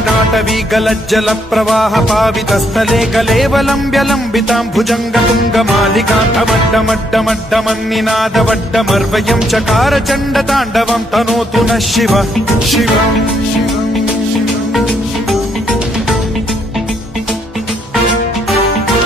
जटाटवी गलज्जल प्रवाह पावितस्थले कलेवलम्ब्य लम्बितां भुजङ्गतुङ्गमालिकान्तमड्डमड्डमन्निनादवड्डमर्वयं चकार चण्डताण्डवं तनोतु नः शिव शिवम्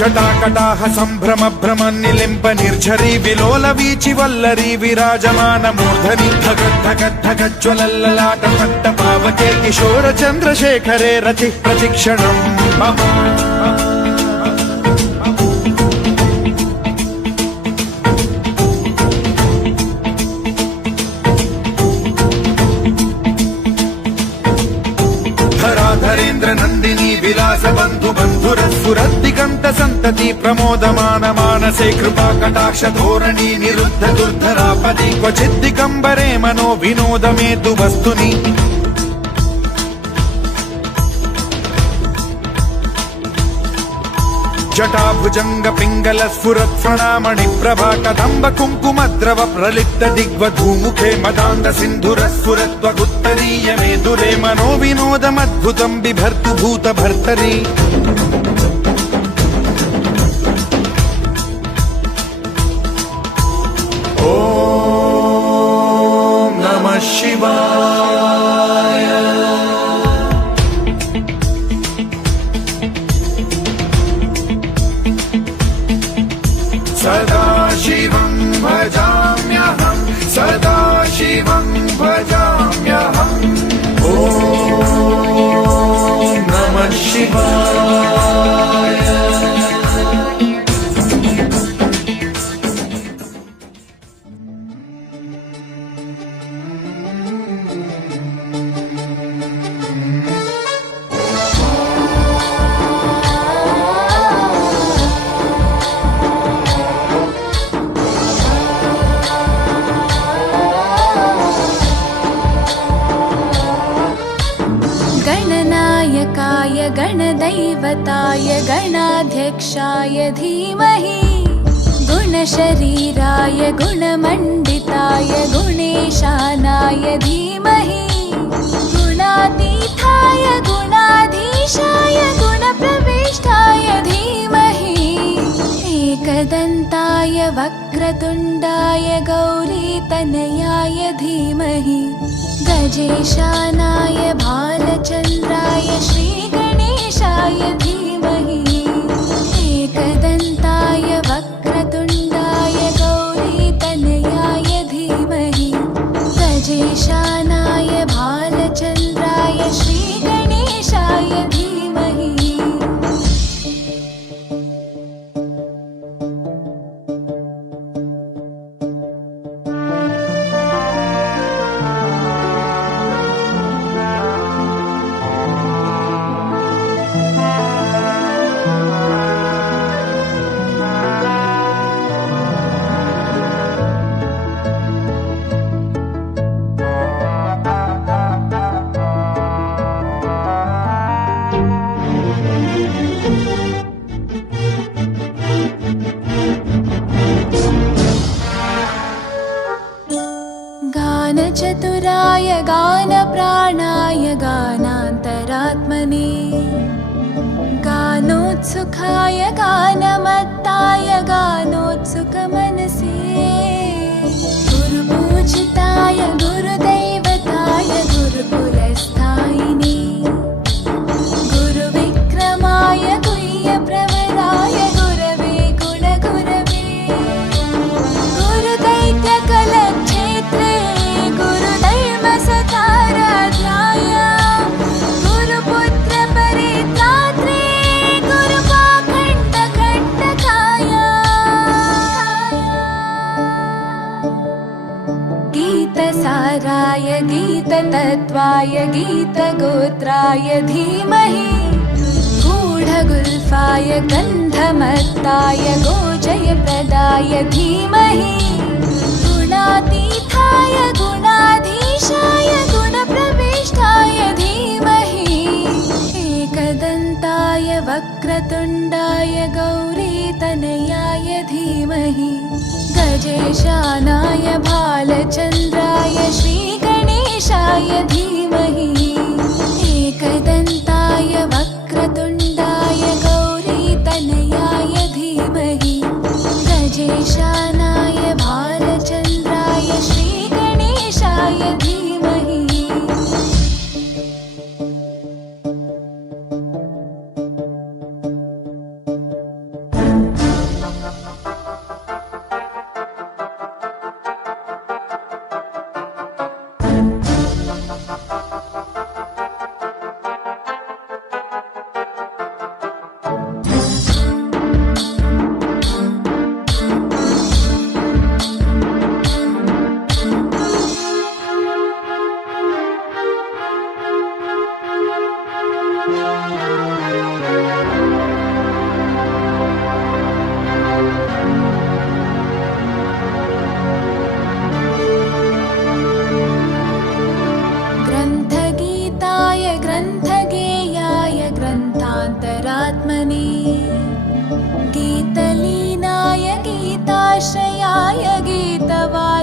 जटाकटाह सम्भ्रम भ्रम निलिम्ब निर्झरी विलोल वीचि वल्लरी विराजमान मूर्धनि धगद्धगद्धगज्ज्वलल्ललाट पट्ट पावके किशोर चन्द्रशेखरे रति प्रतिक्षणम् मम धराधरेन्द्र नन्दिनी विलास बन्धु बन्धुरस्फुरद्दिगन्त सन्तति प्रमोदमान मानसे कृपा कटाक्ष धोरणी निरुद्ध दुर्धरापदि क्वचिद्दिगम्बरे मनो विनोदमेतु वस्तुनि जटाभुजंग पिंगल स्फुरत् प्रणामणि प्रभा कदम्ब कुङ्कुमद्रव प्रलिप्त दिग्वधूमुखे मदान्ध सिन्धुर स्फुरत्वगुत्तरीय मेदुरे मनो विनोदमद्भुतं बिभर्तु भूत भर्तरि ॐ नमः शिवाय सदा शिवं भजाम्यहं सदा शिवं भजाम्यहम् ॐ नमः शिवाय गणनायकाय गणदैवताय गणाध्यक्षाय धीमहि गुणशरीराय गुणमण्डिताय गुणेशानाय धीमहि गुणातीताय गुणाधीशाय गुणप्रविष्टाय धीमहि एकदन्ताय वक्रतुण्डाय गौरीतनयाय धीमहि गजेशानाय भालचन्द्राय श्रीगणेशाय धीमहि एकदन्ताय वक्रतुण्डाय गौरीतनयाय धीमहि गजेशानाय भालचन्द्राय श्रीगणेशाय धीमहि गानचतुराय गानप्राणाय गानान्तरात्मने गानोत्सुकाय गानमत्ताय गानोत्सुकमनसे गुरुपूजिताय गुरुदैवताय गुरुकुलस्थायिने गुरुविक्रमाय गुह्यप्रवराय गुरवे गुणगुरवे गुरुदैत्यकलक्षेत्रे गुरुधर्मसताराध्याय गुरुपुत्रपरित्रात्रे गुरुपाखण्डखण्डकाय गीतसाराय गीततत्त्वाय गीतगोत्राय धीमहि गूढगुल्फाय गन्धमत्ताय गोजयप्रदाय धीमहि गुणातीताय गुणाधीशाय गुणप्रविष्टाय धीमहि एकदन्ताय वक्रतुण्डाय गौरीतनयाय धीमहि गजेशानाय भालचन्द्राय श्रीगणेशाय धीमहि एकदन्ताय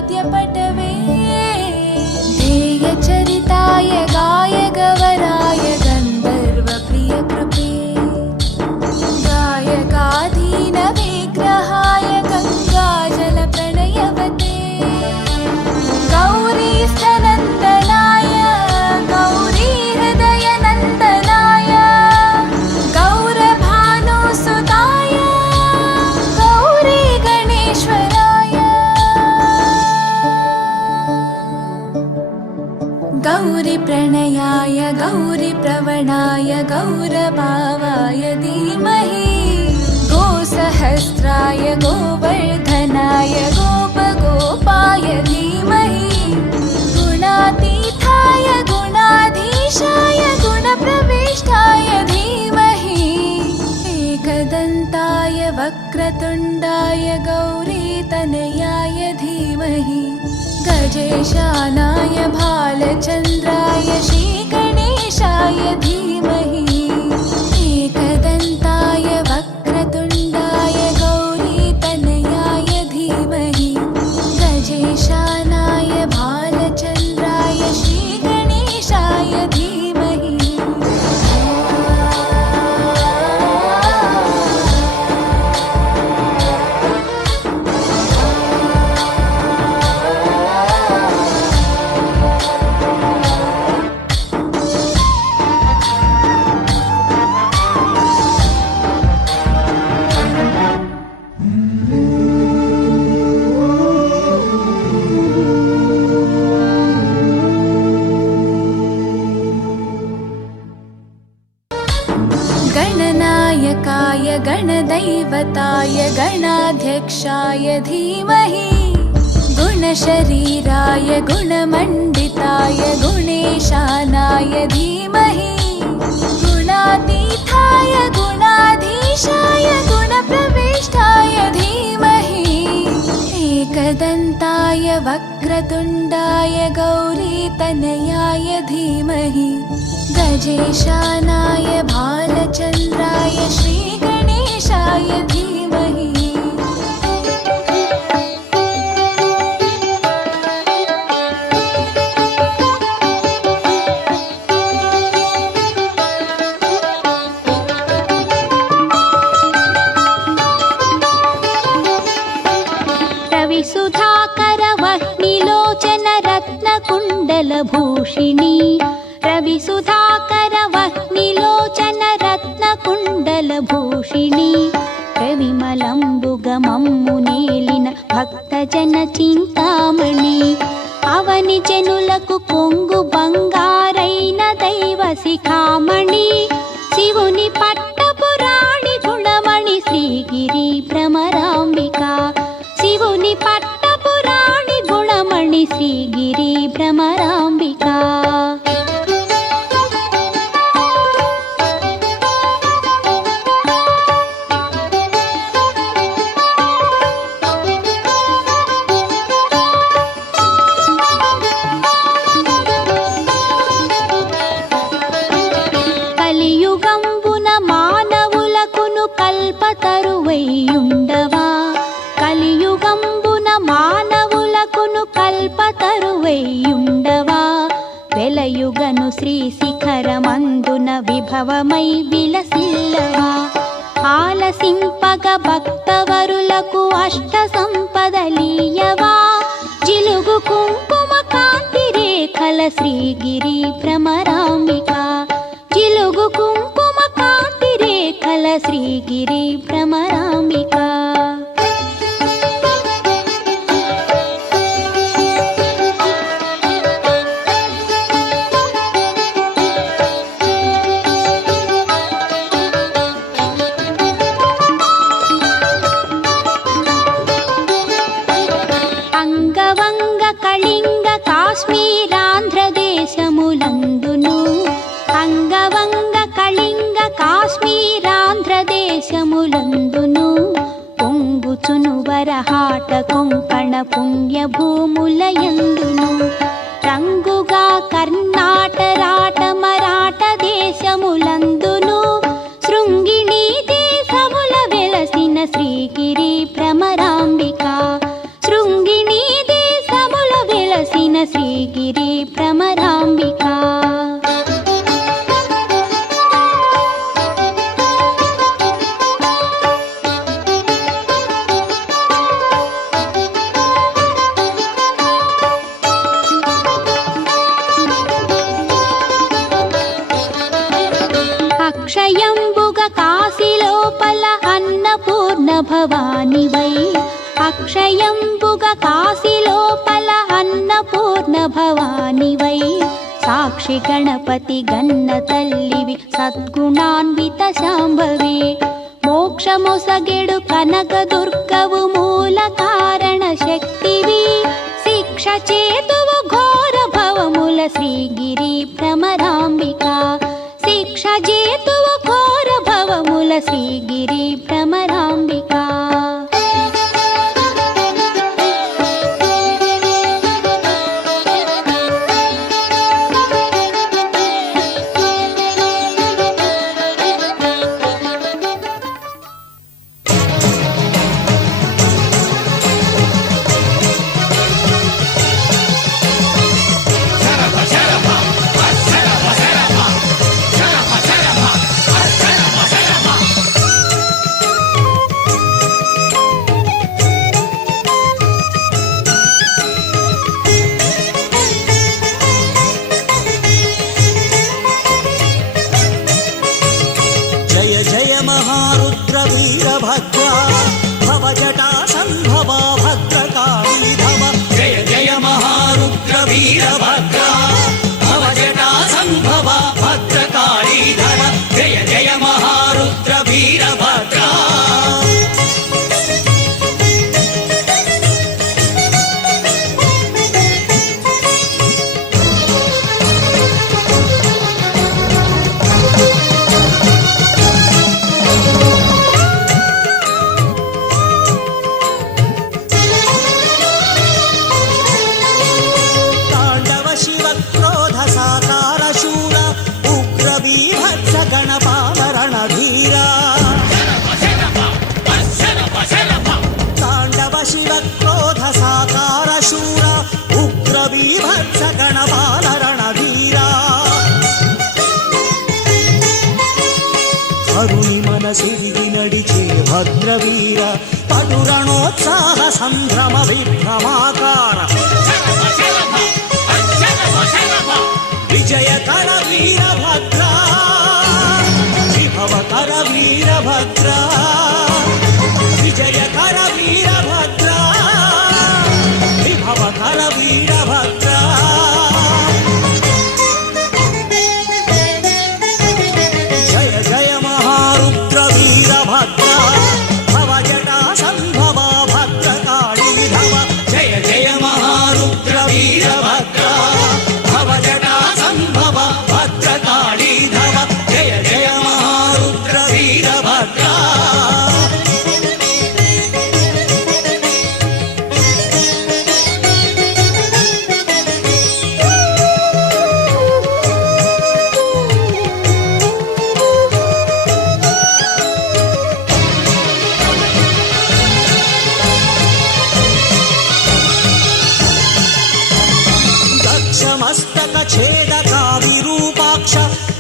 पद्यपटवे ध्येयचरिताय गायगवराय गन्धर्वप्रियकृते गायकाधीनविग्रहाय गङ्गाजलप्रणयवते गौरीस्तनन्दनाय गौरीहृदयनन्दनाय गौरभानुसुताय गौरीगणेश्वराय गौरीप्रणयाय गौरीप्रवणाय गौरभावाय धीमहि गोसहस्राय गोवर्धनाय गोपगोपाय धीमहि गुणातीताय गुणाधीशाय गुणप्रविष्टाय धीमहि एकदन्ताय वक्रतुण्डाय गौरीतनयाय धीमहि गजेशानाय भालचन्द्राय श्रीगणेशाय धीमहि एकदन्ताय वक्रतुण्डाय गौरीतनयाय धीमहि गजेशानाय भालचन्द्राय श्रीगणेशाय धीमहि गणनायकाय गणदैवताय गणाध्यक्षाय धीमहि गुणशरीराय गुणमण्डिताय गुणेशानाय धीमहि गुणातीताय गुणाधीशाय गुणप्रविष्टाय धीमहि एकदन्ताय वक्रतुण्डाय गौरीतनयाय धीमहि गजेशानाय भालचन्द्राय श्रीगणेशाय धीमहि रविसुधाकर वह्निलोचन रत्नकुण्डलभूषिणी रविसुधाकर वह्निलोचन रत्नकुण्डलभूषिणी रविमलंबुगमम्मुनेलिन भक्तजन चिन्तामणि అవని జనులకు కొంగు బంగారైన దైవ శిఖామణి శివుని పట్టపురాణి గుణమణి శ్రీగిరి భ్రమరాంబిక శివుని పట్టపురాణి గుణమణి శ్రీగిరి భ్రమరాంబిక కలియుగంబున మానవులకును కల్పతరువైయుండవా కలియుగంబున మానవులకును కల్పతరువైయుండవా వెలయుగను శ్రీ శిఖరమందున విభవమై విలసిల్లవా ఆలసింపగ భక్తవరులకు అష్ట సంపదలీయవా జిలుగు కుంకుమ కాంతి రేఖల శ్రీగిరి భ్రమరాంబిక జిలుగు కుంకుమ కాంతి రేఖల శ్రీగిరి భ్రమరాంబిక అంగవంగ కళింగ కాశ్మీరాంధ్రదేశములందును అంగవంగ కళింగ కాశ్మీరాంధ్రదేశములందును పొంగుచును వరహాట కొంకణ పుణ్యభూములయందును రంగుగా కర్ణాటరాట మరాఠ దేశములందును శృంగిణీ దేశముల వెలసిన శ్రీగిరి భ్రమరాంబిక శృంగిణీ దేశముల అక్షయంబుగ కాశీలోపల అన్నపూర్ణ భవానివై అక్షయంబుగ కాశీలోపల అన్నపూర్ణ భవానివై సాక్షి గణపతి గన్న తల్లివి సద్గుణాన్విత శాంభవి మోక్షమొసగెడు కనక దుర్గవు మూల కారణ శక్తివి శిక్ష చేతువు ఘోర భవముల శ్రీగిరి భ్రమరాంబిక శిక్ష చేతువు ఘోర భవముల శ్రీగిరి భ్రమరాంబిక జయ జయ మహారుద్ర వీరభద్ర భవజటా సంభవా భద్రకాళీ ధవ జయ జయ మహారుద్ర వీరభద్ర భవజటా సంభవా భద్రకాళీ ధవ జయ జయ మహారుద్ర వీరభద్ర తాండవ శివ క్రోధ సాకార శూర ఉగ్ర వీభత్స గణపాల రణధీర తాండవ శివ క్రోధ సాకార శూర ఉగ్ర వీభత్స గణపాల రణధీర కరుణి మనసిరిగి నడిచే భద్రవీర పటురణోత్సాహ సంభ్రమ విభ్రమాకార విజయకర వీరభద్ర విభవకర వీరభద్ర విజయకర వీరభద్ర విభవకర వీరభద్ర జయ జయ మహారుద్ర వీరభద్ర భవజటా సంభవా భద్రకాళీ ధవ జయ జయ మహారుద్ర వీరభద్ర భవజటా సంభవా భద్రకాళీ ధవ జయ జయ మహారుద్ర వీరభద్ర దక్షమస్తక ఛేదక విరూపాక్ష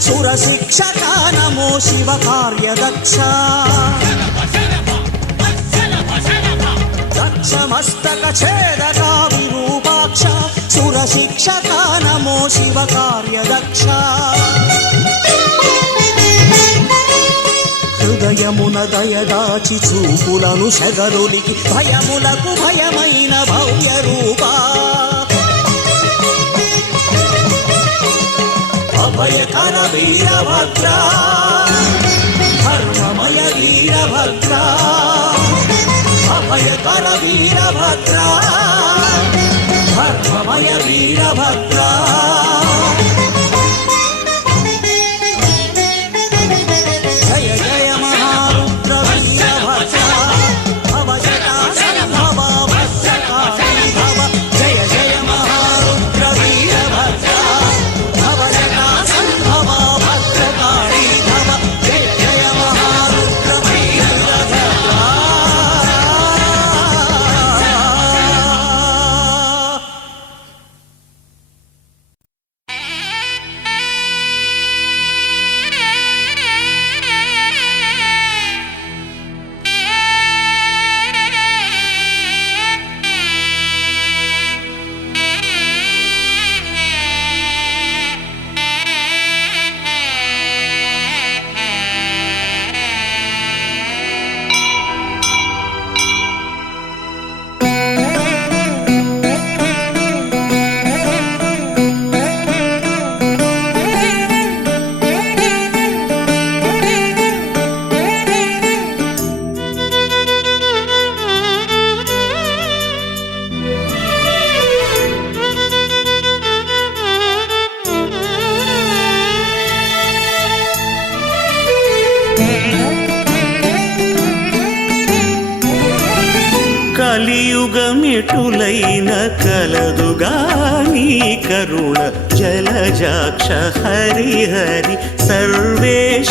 సురశిక్షక నమో శివ కార్యదక్ష దక్షమస్తక ఛేదక విరూపాక్ష సురశిక్షక నమో శివ కార్యదక్ష హృదయమున దయదాచి చూపులను శగరునికి భయములకు భయమైన భవ్య రూపా అభయకర వీరభద్ర ధర్మమయ వీరభద్ర అభయకర వీరభద్ర ధర్మమయ వీరభద్ర కలియుగమిటులైన కలదుగా నీ కరుణ జలజాక్ష హరి హరి సర్వేశ